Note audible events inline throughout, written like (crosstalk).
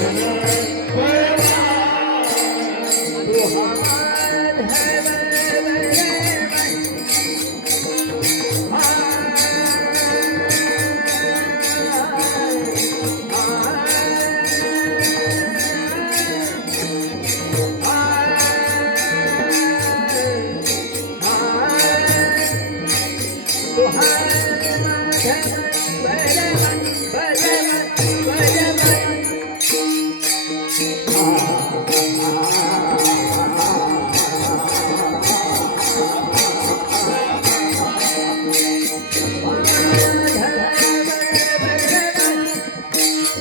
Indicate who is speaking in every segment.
Speaker 1: 국민 clap
Speaker 2: disappointment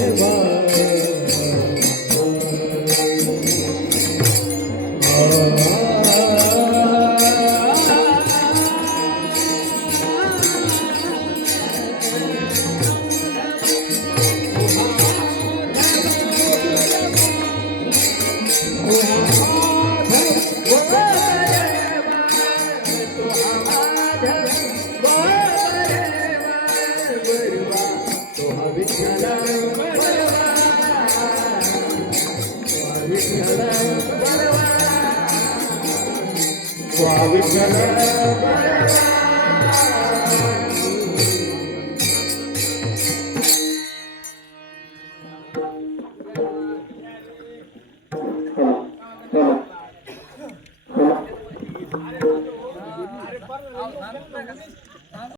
Speaker 2: Oh, oh, oh. Wow, we've got a... (laughs)